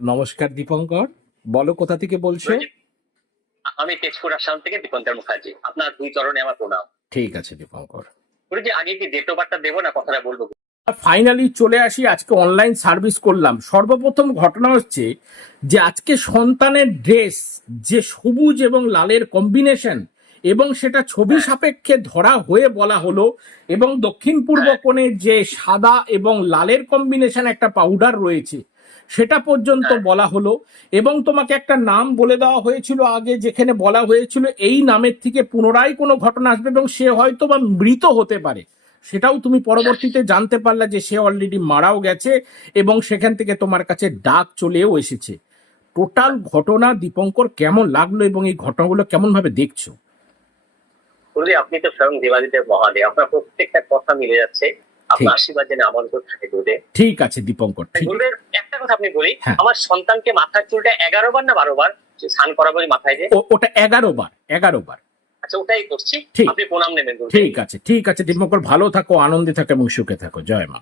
নমস্কার দীপঙ্কর বলো কোথা থেকে বলছো? আমি তেজপুর আসাম থেকে দীপঙ্কর মুখার্জি আপনার দুই চরণে আমার প্রণাম। ঠিক আছে দীপঙ্কর। গুরুজি আগে কি ডেট অফ দেবো না কথাটা বলব? ফাইনালি চলে আসি আজকে অনলাইন সার্ভিস করলাম। সর্বপ্রথম ঘটনা হচ্ছে যে আজকে সন্তানের ড্রেস যে সবুজ এবং লালের কম্বিনেশন এবং সেটা ছবি সাপেক্ষে ধরা হয়ে বলা হলো এবং দক্ষিণ পূর্ব কোণে যে সাদা এবং লালের কম্বিনেশন একটা পাউডার রয়েছে সেটা পর্যন্ত বলা হলো এবং তোমাকে একটা নাম বলে দেওয়া হয়েছিল আগে যেখানে বলা হয়েছিল এই নামের থেকে পুনরায় কোনো ঘটনা আসবে এবং সে হয়তো বা মৃত হতে পারে। সেটাও তুমি পরবর্তীতে জানতে পারলা যে সে অলরেডি মারাও গেছে এবং সেখান থেকে তোমার কাছে ডাক চলেও এসেছে। টোটাল ঘটনা দীপঙ্কর কেমন লাগল এবং এই ঘটনাগুলো কেমন ভাবে দেখছ আপনি তো স্বয়ং দেবাদিদেব মহাদেব। আপনার প্রত্যেকটা কথা মিলে যাচ্ছে। আপনার। আশীর্বাদ যেন আমার উপর থাকে ঠিক আছে দীপঙ্কর ঠিক। কথা আপনি বলি হ্যাঁ। আমার সন্তানকে মাথার চুলটা এগারো বার না বারো বার স্নান করাবো মাথায় যে ওটা এগারো বার এগারো বার। আচ্ছা ওটাই করছি। ঠিক। আপনি প্রণাম নেবেন ঠিক আছে ঠিক আছে দীপঙ্কর ভালো থাকো আনন্দে থাকো এবং সুখে থাকো। জয় মা।